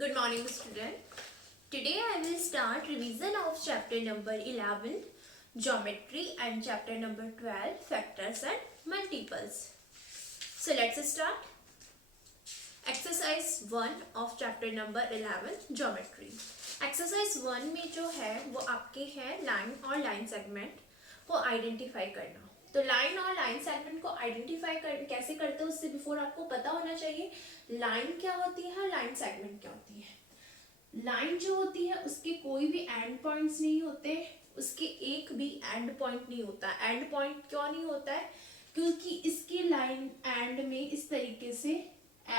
Good morning, student. Today I will start revision of chapter number 11, Geometry, and chapter number 12, Factors and Multiples. So let's start. Exercise 1 of chapter number 11, Geometry. Exercise 1 में जो है वो आपके है line और line segment को identify करना. तो लाइन और लाइन सेगमेंट को आइडेंटिफाई कैसे करते हैं उससे बिफोर आपको पता होना चाहिए लाइन क्या होती है, लाइन सेगमेंट क्या होती है. लाइन जो होती है उसके कोई भी एंड पॉइंट्स नहीं होते, उसके एक भी एंड पॉइंट नहीं होता. एंड पॉइंट क्यों नहीं होता है? क्योंकि इसकी लाइन एंड में इस तरीके से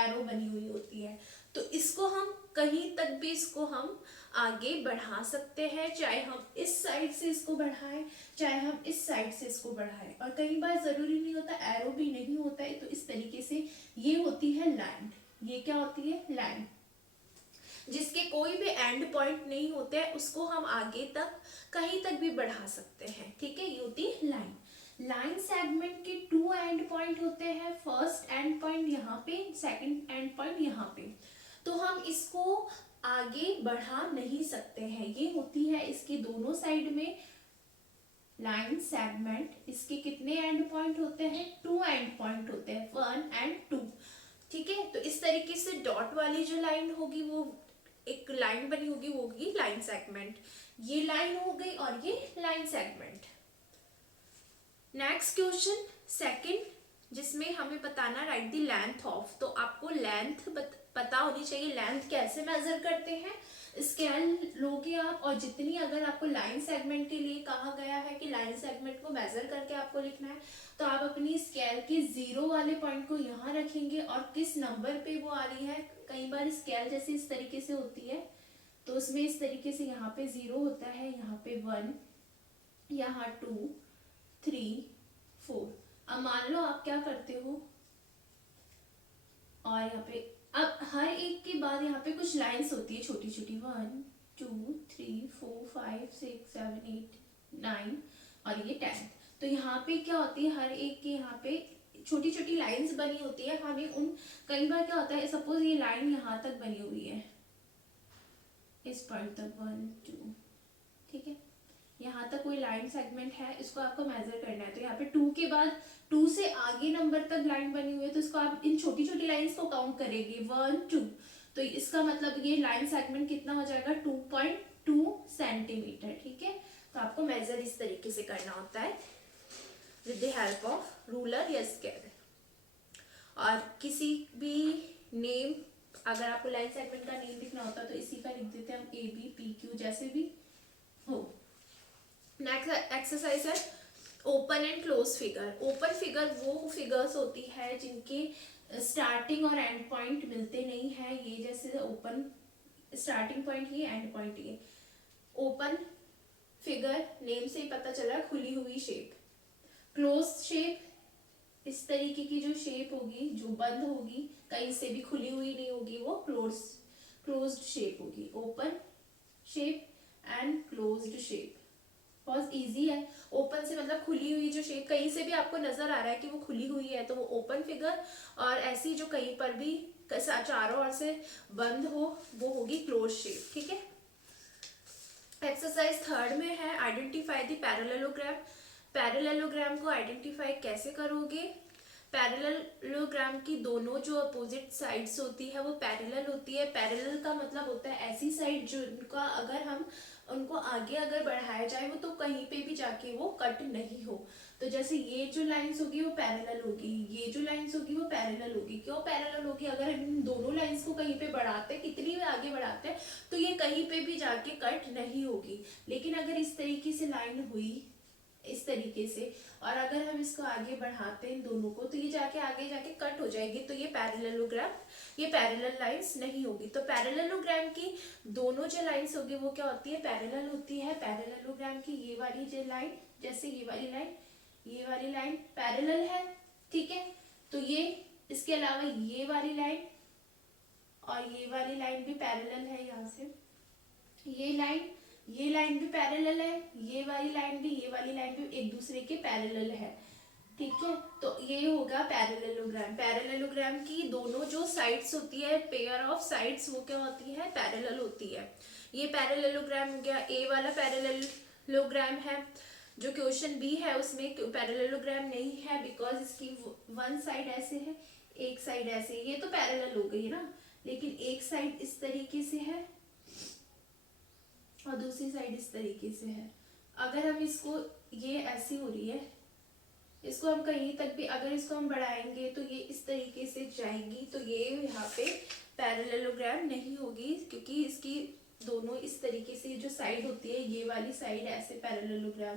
एरो बनी हुई होती है. तो इसको हम कहीं तक भी इसको हम आगे बढ़ा सकते हैं, चाहे हम इस साइड से इसको बढ़ाएं, चाहे हम इस साइड से इसको बढ़ाएं. और कई बार जरूरी नहीं होता, एरो भी नहीं होता है. तो इस तरीके से ये होती है लाइन. ये क्या होती है? लाइन. जिसके कोई भी एंड पॉइंट नहीं होते हैं उसको हम आगे तक कहीं तक भी बढ़ा सकते हैं. ठीक है, ये होती है लाइन. लाइन सेगमेंट के टू एंड पॉइंट होते हैं. फर्स्ट एंड पॉइंट यहाँ पे, सेकंड एंड पॉइंट यहाँ पे. तो हम इसको आगे बढ़ा नहीं सकते हैं. ये होती है इसके दोनों साइड में लाइन सेगमेंट. इसके कितने एंड पॉइंट होते हैं? टू एंड पॉइंट होते हैं, 1 एंड 2. ठीक है, तो इस तरीके से डॉट वाली जो लाइन होगी वो एक लाइन बनी होगी, वो होगी लाइन सेगमेंट. ये लाइन हो गई और ये line segment. Next question second, जिसमें हमें बताना राइट द लेंथ ऑफ. तो आपको लेंथ पता होनी चाहिए. लेंथ कैसे मेजर करते हैं? स्केल लोगे आप, और जितनी अगर आपको लाइन सेगमेंट के लिए कहा गया है कि लाइन सेगमेंट को मेजर करके आपको लिखना है, तो आप अपनी स्केल के 0 वाले पॉइंट को यहाँ रखेंगे और किस नंबर पे वो आ रही है. कई बार स्केल जैसे इस तरीके से होती है, तो उसमें इस तरीके से यहाँ पे 0 होता है, यहाँ पे 1, यहाँ 2, 3, 4. अब मान लो आप क्या करते हो, और यहाँ पे अब हर एक के बाद यहाँ पे कुछ लाइंस होती है छोटी छोटी, 1, 2, 3, 4, 5, 6, 7, 8, 9 और ये 10. तो यहाँ पे क्या होती है, हर एक के यहाँ पे छोटी छोटी लाइंस बनी होती है. हमें उन कई बार क्या होता है, सपोज ये लाइन यहाँ तक बनी हुई है, इस पॉइंट तक 1, 2. ठीक है, यहाँ तक कोई लाइन सेगमेंट है, इसको आपको मेजर करना है. तो यहाँ पे 2 के बाद 2 से आगे नंबर तक लाइन बनी हुई है, तो इसको आप इन छोटी छोटी लाइंस को काउंट करेंगे, 1, 2. तो इसका मतलब ये लाइन सेगमेंट कितना हो जाएगा? 2.2 सेंटीमीटर. ठीक है, तो आपको मेजर इस तरीके से करना होता है with the help of ruler या स्केल. और किसी भी नेम, अगर आपको लाइन सेगमेंट का नेम लिखना होता है तो इसी का लिख देते हैं हम, ABPQ जैसे भी हो. नेक्स्ट एक्सरसाइज है open and close figure. Open figure वो फिगर्स होती है जिनके स्टार्टिंग और एंड पॉइंट मिलते नहीं है. ये जैसे ओपन स्टार्टिंग पॉइंट ये, एंड पॉइंट ये. ओपन फिगर नेम से ही पता चला, खुली हुई शेप. क्लोज शेप इस तरीके की जो शेप होगी, जो बंद होगी, कहीं से भी खुली हुई नहीं होगी, वो क्लोज्ड शेप होगी. Open shape and closed shape बहुत इजी है. ओपन से मतलब खुली हुई जो शेप, कहीं से भी आपको नजर आ रहा है कि वो खुली हुई है तो वो ओपन फिगर. और ऐसी जो कहीं पर भी चारों ओर से बंद हो वो होगी क्लोज शेप. ठीक है, एक्सरसाइज थर्ड में है आइडेंटिफाई द पैरेललोग्राम. पैरेललोग्राम को आइडेंटिफाई कैसे करोगे? पैरेललोग्राम की दोनों जो अपोजिट साइड्स होती है वो पैरेलल होती है. पैरेलल का मतलब होता है ऐसी साइड जिनका अगर हम उनको आगे अगर बढ़ाया जाए वो तो कहीं पे भी जाके वो कट नहीं हो. तो जैसे ये जो लाइंस होगी वो पैरेलल होगी, ये जो लाइंस होगी वो पैरेलल होगी. क्यों पैरेलल होगी? अगर हम दोनों लाइंस को कहीं पे बढ़ाते हैं, कितनी भी आगे बढ़ाते हैं, तो ये कहीं पे भी जाके कट नहीं होगी. लेकिन अगर इस तरीके से लाइन हुई, इस तरीके से, और अगर हम इसको आगे बढ़ाते हैं दोनों को, तो ये जाके आगे जाके कट हो जाएगी. तो ये पैरेललोग्राम, ये पैरेलल लाइंस नहीं होगी. तो पैरेललोग्राम की दोनों जो लाइंस होगी वो क्या होती है? पैरेलल होती है. पैरेललोग्राम की ये वाली जो लाइन, जैसे ये वाली लाइन, ये वाली लाइन पैरेलल है. ठीक है, तो ये इसके अलावा ये वाली लाइन और ये वाली लाइन भी पैरेलल है. यहाँ से ये लाइन भी पैरेलल है, ये वाली लाइन भी, ये वाली लाइन भी एक दूसरे के पैरेलल है. ठीक है, तो ये होगा पैरेललोग्राम। पैरेललोग्राम की दोनों जो साइड्स होती है, पेयर ऑफ साइड्स, वो क्या होती है, पैरेलल होती है। ये पैरेललोग्राम हो गया। ए वाला पैरेललोग्राम है। जो क्वेश्चन बी है उसमें पैरेललोग्राम नहीं है, बिकॉज इसकी वन साइड ऐसे है, एक साइड ऐसे। ये तो पैरेलल हो गई ना, लेकिन एक साइड इस तरीके से है और दूसरी साइड इस तरीके से है। अगर हम इसको, ये ऐसी हो रही है, इसको हम कहीं तक भी अगर इसको हम बढ़ाएंगे तो ये इस तरीके से जाएगी, तो ये यहाँ पे पैरेललोग्राम नहीं होगी, क्योंकि इसकी दोनों इस तरीके से जो साइड होती है, ये वाली साइड ऐसे पैरेललोग्राम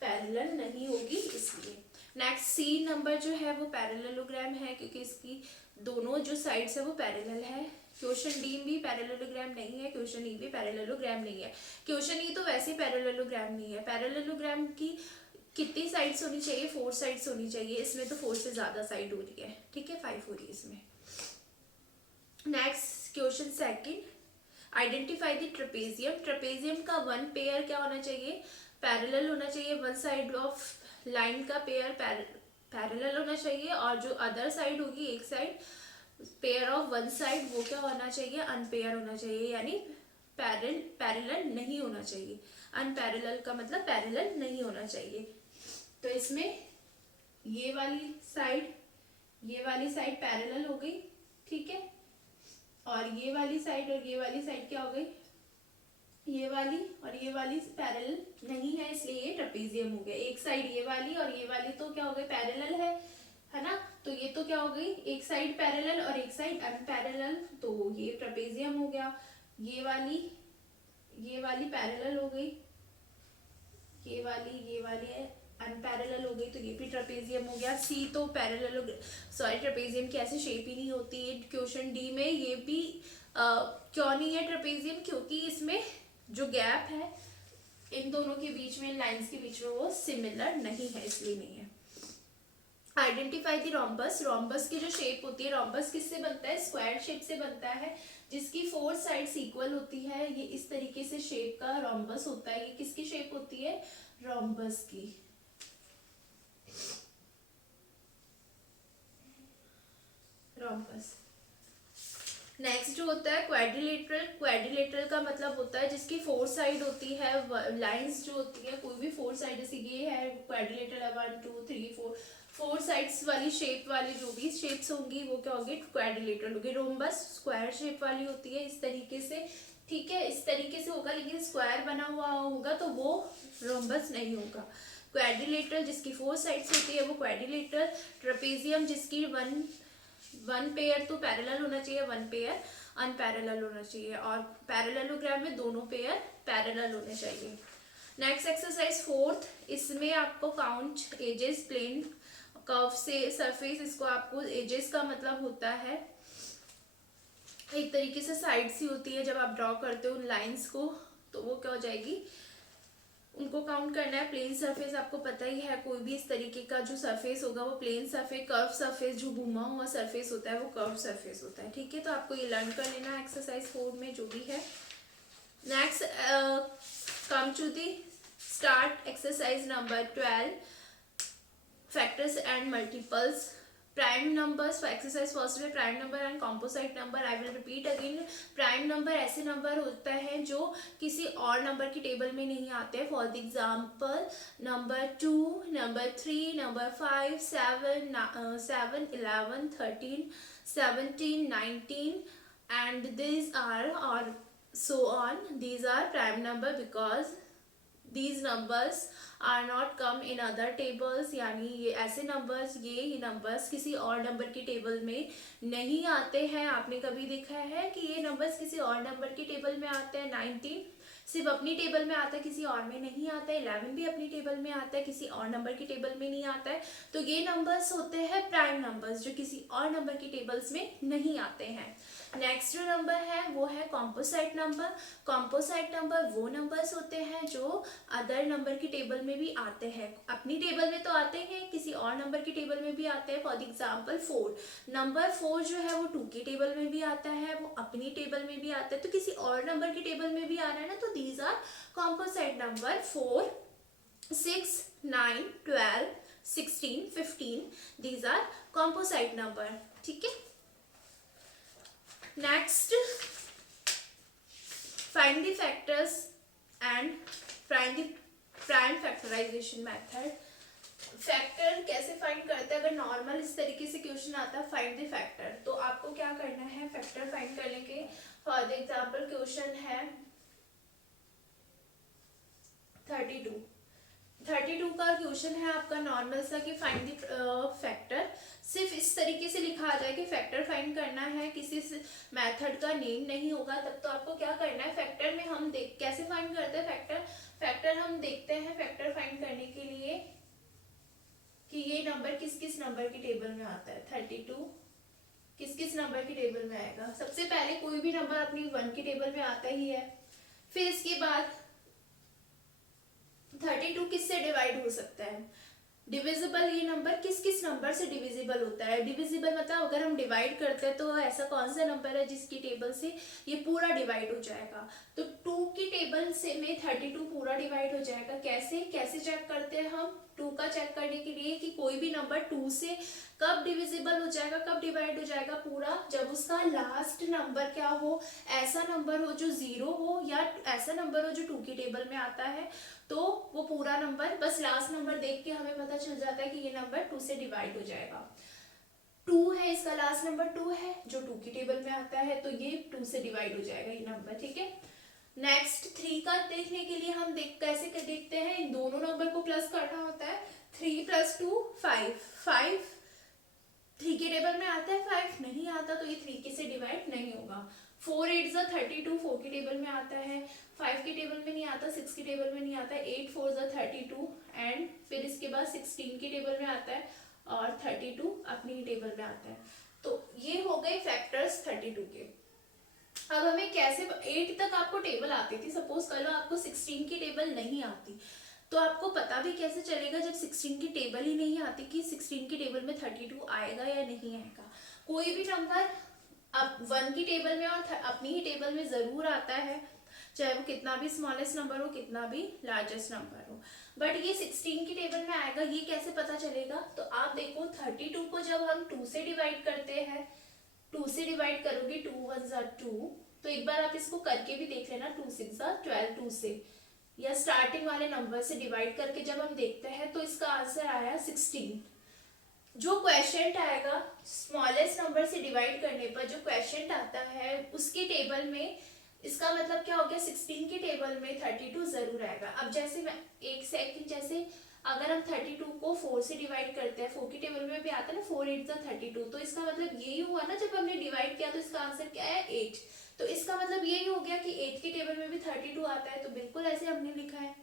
पैरेलल नहीं होगी, इसलिए। नेक्स्ट सी नंबर जो है वो पैरेललोग्राम है, क्योंकि इसकी दोनों जो साइड्स है वो पैरेलल है। क्वेश्चन डी भी पैरेललोग्राम नहीं है, क्वेश्चन ई भी पैरेललोग्राम नहीं है। क्वेश्चन ई तो वैसे पैरेललोग्राम नहीं है। पैरेललोग्राम की कितनी साइड्स होनी चाहिए, 4 साइड्स होनी चाहिए। इसमें तो 4 से ज्यादा साइड हो रही है, ठीक है, 5 हो रही है इसमें। Next question second, identify the trapezium. Trapezium का वन पेयर क्या होना चाहिए, पैरेलल होना चाहिए। वन साइड ऑफ लाइन का पेयर पैरेलल होना चाहिए, और जो अदर साइड होगी, एक side pair of one side, वो क्या होना चाहिए, अनपेयर होना चाहिए, यानी पैरेलल नहीं होना चाहिए। अनपैरेलल का मतलब पैरेलल नहीं होना चाहिए। तो इसमें ये वाली साइड पैरेलल हो गई, ठीक है, और ये वाली साइड और ये वाली साइड क्या हो गई, ये वाली और ये वाली पैरेलल नहीं है, इसलिए ये ट्रेपेजियम हो गया। एक साइड ये वाली और ये वाली तो क्या हो गई, पैरेलल है ना, तो ये तो क्या हो गई, एक साइड पैरेलल और एक साइड अनपैरेलल, तो ये ट्रेपेजियम हो गया। ये वाली पैरेलल हो गई, ये वाली है अनपैरेलल हो गई, तो ये भी ट्रेपेजियम हो गया। सी तो पैरेलल, सॉरी, ट्रेपेजियम की ऐसी शेप ही नहीं होती है। क्वेश्चन डी में ये भी क्यों नहीं है ट्रेपेजियम, क्योंकि इसमें जो गैप है इन दोनों के बीच में, लाइंस के बीच में, वो सिमिलर नहीं है, इसलिए नहीं है। Identify the rhombus. रोम्बस की जो शेप होती है, रोम्बस किससे बनता है, स्क्वायर शेप से बनता है, जिसकी 4 साइड्स इक्वल होती है। ये इस तरीके से शेप का रोम्बस होता है। ये किसकी शेप होती है, रोम्बस की। रोम्बस। नेक्स्ट जो होता है क्वाड्रिलेटरल। क्वाड्रिलेटरल का मतलब होता है जिसकी 4 साइड होती है, लाइंस जो होती है, कोई भी 4 साइड, जैसे ये है क्वाड्रिलेटरल, 1 2 3 4 साइड्स वाली शेप वाली जो भी शेप्स होंगी वो क्या होगी, क्वाड्रिलेटरल होगी। रोम्बस स्क्वायर शेप वाली होती है, इस तरीके से, ठीक है, इस तरीके से होगा, लेकिन स्क्वायर बना हुआ होगा तो वो रोम्बस नहीं होगा। क्वाड्रिलेटरल जिसकी 4 साइड्स होती है वो क्वाड्रिलेटरल। ट्रेपेजियम जिसकी वन पेयर तो पैरेलल होना चाहिए, वन पेयर अनपैरेलल होना चाहिए, और पैरेललोग्राम में दोनों पेयर पैरेलल होने चाहिए। नेक्स्ट एक्सरसाइज फोर्थ, इसमें आपको काउंट एजेस प्लेन कर्व से सरफेस, इसको आपको एजेस का मतलब होता है एक तरीके से साइड्स ही होती है, जब आप ड्रॉ करते हो उन लाइंस को तो वो क्या हो जाएगी, उनको काउंट करना है। प्लेन सरफेस आपको पता ही है, कोई भी इस तरीके का जो सरफेस होगा वो प्लेन सरफेस, कर्व सरफेस जो घुमा हुआ सरफेस होता है वो कर्व सरफेस होता है, ठीक है। तो आपको ये लर्न कर लेना एक्सरसाइज 4 में जो भी है। Next come to the start exercise number 12, factors and multiples. Prime numbers for exercise first में prime number and composite number. I will repeat again, prime number ऐसे नंबर होता है जो किसी और नंबर की टेबल में नहीं आते हैं। For the example number 2, number 3, number 5, 7, 11, 13, 17, 19 and these are, or so on, these are prime number because these numbers are not come in other tables, यानी ये ऐसे नंबर्स, ये ही नंबर्स किसी और नंबर की टेबल में नहीं आते हैं। आपने कभी देखा है कि ये नंबर्स किसी और नंबर की टेबल में आते हैं? 19 सिर्फ अपनी टेबल में आता है, किसी और में नहीं आता है। 11 भी अपनी टेबल में आता है, किसी और नंबर की टेबल में नहीं आता है। तो ये नंबर्स होते हैं प्राइम नंबर्स, जो किसी और नंबर की टेबल्स में नहीं आते हैं। नेक्स्ट जो नंबर है वो है कॉम्पोसाइट नंबर। कॉम्पोसाइट नंबर वो नंबर्स होते हैं जो अदर नंबर की टेबल में भी आते हैं। अपनी टेबल में तो आते हैं, किसी और नंबर की टेबल में भी आते हैं। फॉर एग्जाम्पल 4, नंबर 4 जो है वो 2 की टेबल में भी आता है, वो अपनी टेबल में भी आता है, तो किसी और नंबर की टेबल में भी आ रहा है ना, तो these are कॉम्पोसाइट number. 4, 6, 9, 12, 16, 15, these are composite number. ठीक है. Next, find the factors and find the prime factorization method. Factor कैसे फाइंड करते हैं? अगर नॉर्मल इस तरीके से क्वेश्चन आता है फाइंड द फैक्टर, तो आपको क्या करना है फैक्टर फाइंड करने के. फॉर एग्जांपल क्वेश्चन है 32 का क्वेश्चन है आपका नॉर्मल सा कि फाइंड द फैक्टर. सिर्फ इस तरीके से लिखा आ जाए कि फैक्टर फाइंड करना है, किसी मेथड का नेम नहीं होगा, तब तो आपको क्या करना है फैक्टर में हम देख कैसे फाइंड करते हैं फैक्टर हम देखते हैं फैक्टर फाइंड करने के लिए कि ये नंबर किस किस नंबर की टेबल में आता है. 32 किस किस नंबर की टेबल में आएगा? सबसे पहले कोई भी नंबर अपनी 1 की टेबल में आता ही है. फिर इसके बाद 32 किससे डिवाइड हो सकता है? डिविजिबल, ये नंबर किस किस नंबर से डिविजिबल होता है? डिविजिबल मतलब अगर हम डिवाइड करते हैं तो ऐसा कौन सा नंबर है जिसकी टेबल से ये पूरा डिवाइड हो जाएगा? तो 2 की टेबल से में 32 पूरा डिवाइड हो जाएगा. कैसे चेक करते हैं हम 2 का चेक करने के लिए कि कोई भी नंबर 2 से कब डिविजिबल हो जाएगा, कब डिवाइड हो जाएगा पूरा? जब उसका लास्ट नंबर क्या हो, ऐसा नंबर हो जो 0 हो या ऐसा नंबर हो जो 2 की टेबल में आता है, तो वो पूरा नंबर बस लास्ट नंबर देख के हमें पता चल जाता है कि ये नंबर 2 से डिवाइड हो जाएगा. 2 है, इसका लास्ट नंबर 2 है जो 2 की टेबल में आता है, तो ये 2 से डिवाइड हो जाएगा ये नंबर. ठीक है. नेक्स्ट 3 का देखने के लिए हम कैसे देखते हैं, इन दोनों नंबर को प्लस करना होता है. 3 + 2 5 3 की टेबल में आता है, 5 नहीं आता, तो ये 3 के से डिवाइड नहीं होगा. 4 8 ज़ा 32 4 की टेबल में आता है, 5 की टेबल में नहीं आता, 6 की टेबल में नहीं आता. 8 4 ज़ा 32 एंड फिर इसके बाद 16 की टेबल में आता है और 32 अपनी टेबल में आता है. तो ये हो गए फैक्टर्स 32 के. अब हमें कैसे 8 तक आपको टेबल आती थी, सपोज कर लो आपको 16 की टेबल नहीं आती, तो आपको पता भी कैसे चलेगा जब 16 की टेबल ही नहीं आती कि 16 की टेबल में 32 आएगा या नहीं आएगा? कोई भी नंबर अब 1 की टेबल में और अपनी ही टेबल में जरूर आता है, चाहे वो कितना भी स्मॉलेस्ट नंबर हो, कितना भी लार्जेस्ट नंबर हो, बट ये 16 की टेबल में आएगा. ये कैसे पता चलेगा? तो आप देखो 32 को जब हम 2 से डिवाइड करते हैं, 2 से डिवाइड करोगे 2 1 ज़ा 2, तो एक बार आप इसको करके भी देख लेना. 2 6 ज़ा 12 2 से या स्टार्टिंग वाले नंबर से डिवाइड करके जब हम देखते हैं तो इसका आंसर आया 16. जो क्वेश्चन आएगा स्मॉलेस्ट नंबर से डिवाइड करने पर जो क्वेश्चन आता है उसकी टेबल में, इसका मतलब क्या हो गया 16 की टेबल में 32 जरूर आएगा. अब जैसे मैं एक सेकंड, जैसे अगर हम 32 को 4 से डिवाइड करते हैं, 4 की टेबल में भी आता है ना 4 8 ज़ा 32, तो इसका मतलब यही हुआ ना जब हमने डिवाइड किया तो इसका आंसर क्या है 8. तो इसका मतलब यही हो गया कि 8 की टेबल में भी 32 आता है, तो बिल्कुल ऐसे हमने लिखा है.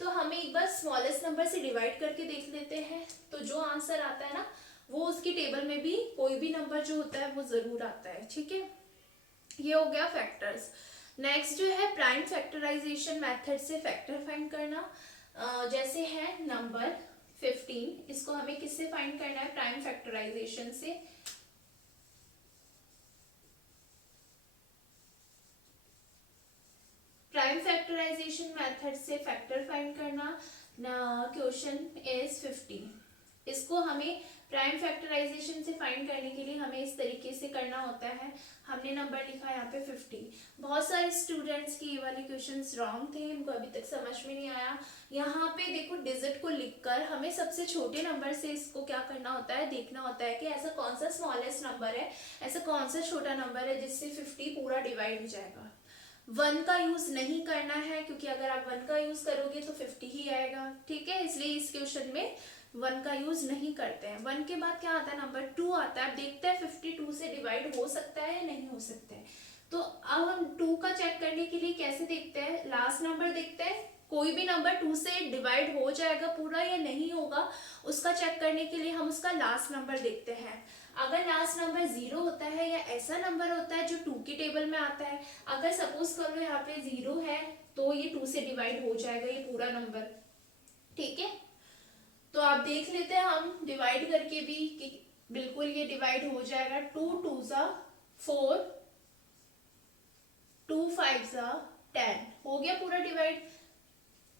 तो हमें एक बार स्मॉलेस्ट नंबर से डिवाइड करके देख लेते हैं, तो जो आंसर आता है ना वो उसकी टेबल में भी कोई भी नंबर जो होता है वो जरूर आता है. ठीक है. ये हो गया फैक्टर्स. नेक्स्ट जो है प्राइम फैक्टराइजेशन मेथड से फैक्टर फाइंड करना. जैसे है नंबर 15, इसको हमें किससे फाइंड करना है? प्राइम फैक्टराइजेशन से. प्राइम फैक्टराइजेशन मेथड से फैक्टर फाइंड करना. Question is 15. इसको हमें प्राइम फैक्टराइजेशन से फाइंड करने के लिए हमें इस तरीके से करना होता है. हमने नंबर लिखा यहाँ पे 50. बहुत सारे स्टूडेंट्स की ये वाले क्वेश्चंस रॉन्ग थे, इनको अभी तक समझ में नहीं आया. यहाँ पे देखो डिजिट को लिखकर हमें सबसे छोटे नंबर से इसको क्या करना होता है, देखना होता है कि ऐसा कौन सा स्मॉलेस्ट नंबर है, ऐसा कौन सा छोटा नंबर है जिससे 50 पूरा डिवाइड हो जाएगा. 1 का यूज नहीं करना है क्योंकि अगर आप 1 का यूज करोगे तो 50 ही आएगा. ठीक है, इसलिए इस क्वेश्चन में 1 का यूज नहीं करते हैं. 1 के बाद क्या आता है? नंबर 2 आता है. अब देखते हैं 52 से डिवाइड हो सकता है या नहीं हो सकता है. तो अब हम 2 का चेक करने के लिए कैसे देखते हैं? लास्ट नंबर देखते हैं. कोई भी नंबर 2 से डिवाइड हो जाएगा पूरा या नहीं होगा, उसका चेक करने के लिए हम उसका लास्ट नंबर देखते हैं. अगर लास्ट नंबर 0 होता है या ऐसा नंबर होता है जो 2 की टेबल में आता है, अगर सपोज करो यहाँ पे 0 है तो ये 2 से डिवाइड हो जाएगा ये पूरा नंबर. ठीक है, तो आप देख लेते हैं हम डिवाइड करके भी कि बिल्कुल ये डिवाइड हो जाएगा. 2 2 ज़ा 4, 2 5 ज़ा 10 हो गया पूरा डिवाइड.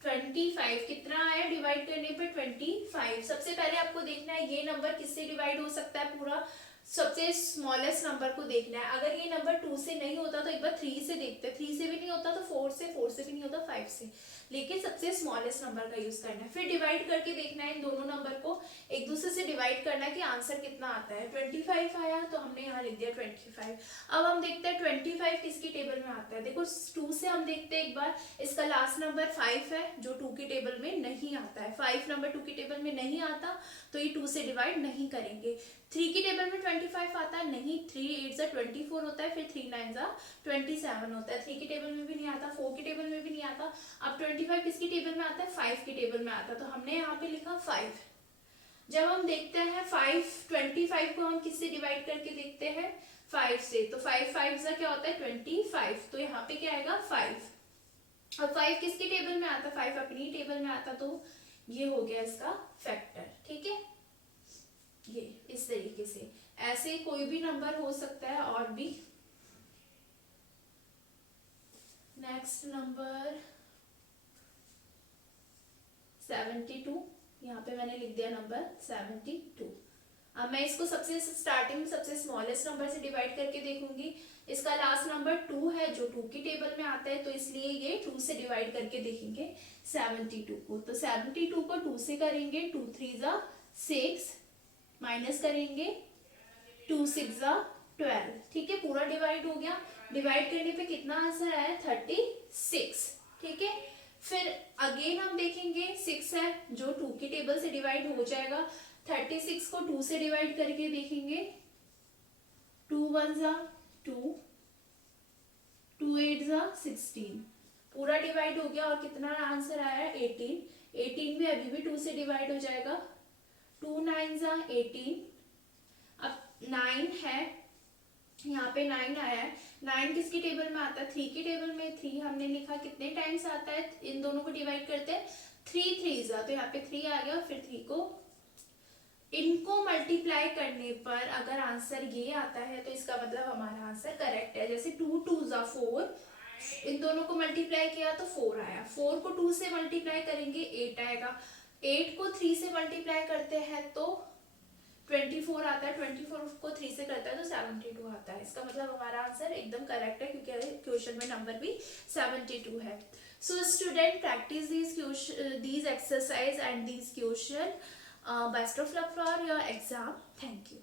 25 कितना आया डिवाइड करने पे 25। सबसे पहले आपको देखना है ये नंबर किससे डिवाइड हो सकता है, पूरा सबसे स्मॉलेस्ट नंबर को देखना है। अगर ये नंबर 2 से नहीं होता तो एक बार 3 से देखते हैं, 3 से भी नहीं होता तो 4 से भी नहीं होता 5 से, लेकिन सबसे स्मॉलेस्ट नंबर का यूज करना है। फिर डिवाइड करके देखना है इन दोनों नंबर को, एक दूसरे से डिवाइड करना है कि आंसर कितना आता है। 25 आया तो हमने यहाँ लिख दिया 25। अब हम देखते हैं 25 किसकी टेबल में आता है। देखो 2 से हम देखते हैं एक बार, इसका लास्ट नंबर 5 है जो 2 की टेबल में नहीं आता है। 5 नंबर 2 की टेबल में नहीं आता तो ये 2 से डिवाइड नहीं करेंगे। 3 की टेबल में 25 आता है नहीं, 3 8 जा 24 होता है, फिर 3 9 जा 27 होता है। 3 की टेबल में भी नहीं आता, 4 की टेबल में भी नहीं आता। अब 25 किसकी टेबल में आता है, 5 की टेबल में आता है, तो हमने यहाँ पे लिखा 5। जब हम देखते हैं 25 को हम किससे डिवाइड करके देखते हैं, 5 से, तो 5 5 जा क्या होता है 25, तो यहाँ पे क्या आएगा 5। अब 5 किसकी टेबल में आता है, 5 अपनी टेबल में आता, तो ये हो गया इसका फैक्टर। ठीक है, ये इस तरीके से ऐसे कोई भी नंबर हो सकता है और भी। नेक्स्ट नंबर 72, यहाँ पे मैंने लिख दिया नंबर 72। अब मैं इसको सबसे स्टार्टिंग में सबसे स्मॉलेस्ट नंबर से डिवाइड करके देखूंगी। इसका लास्ट नंबर 2 है जो 2 की टेबल में आता है, तो इसलिए ये 2 से डिवाइड करके देखेंगे 72 को। तो 72 को 2 से करेंगे, 2 3 जा 6, माइनस करेंगे 2 6 जा 12। ठीक है, पूरा डिवाइड हो गया। डिवाइड करने पे कितना आंसर आया 36। ठीक है, फिर अगेन हम देखेंगे 6 है जो 2 की टेबल से डिवाइड हो जाएगा। 36 को 2 से डिवाइड करके देखेंगे, 2 1 जा 2, 2 8 जा 16, पूरा डिवाइड हो गया और कितना आंसर आया 18। 18 भी अभी भी 2 से डिवाइड हो जाएगा, 2 9 जा 18। अब 9 है, यहाँ पे 9 आया है। 9 किसकी टेबल में आता है, 3 की टेबल में। 3 हमने लिखा कितने टाइम्स आता है, इन दोनों को डिवाइड करते हैं 3 3 जा, तो यहाँ पे 3 आ गया। फिर 3 को इनको मल्टीप्लाई करने पर अगर आंसर ये आता है तो इसका मतलब हमारा आंसर करेक्ट है। जैसे 2 2 जा 4, इन दोनों को मल्टीप्लाई किया तो 4 आया। 4 को 2 से मल्टीप्लाई करेंगे 8 आएगा। 8 को 3 से मल्टीप्लाई करते हैं तो 24 आता है। 24 को 3 से करता है तो 72 आता है। इसका मतलब हमारा आंसर एकदम करेक्ट है क्योंकि क्वेश्चन में नंबर भी 72 है। So student, practice these exercise and these question. Best of luck for your exam. Thank you.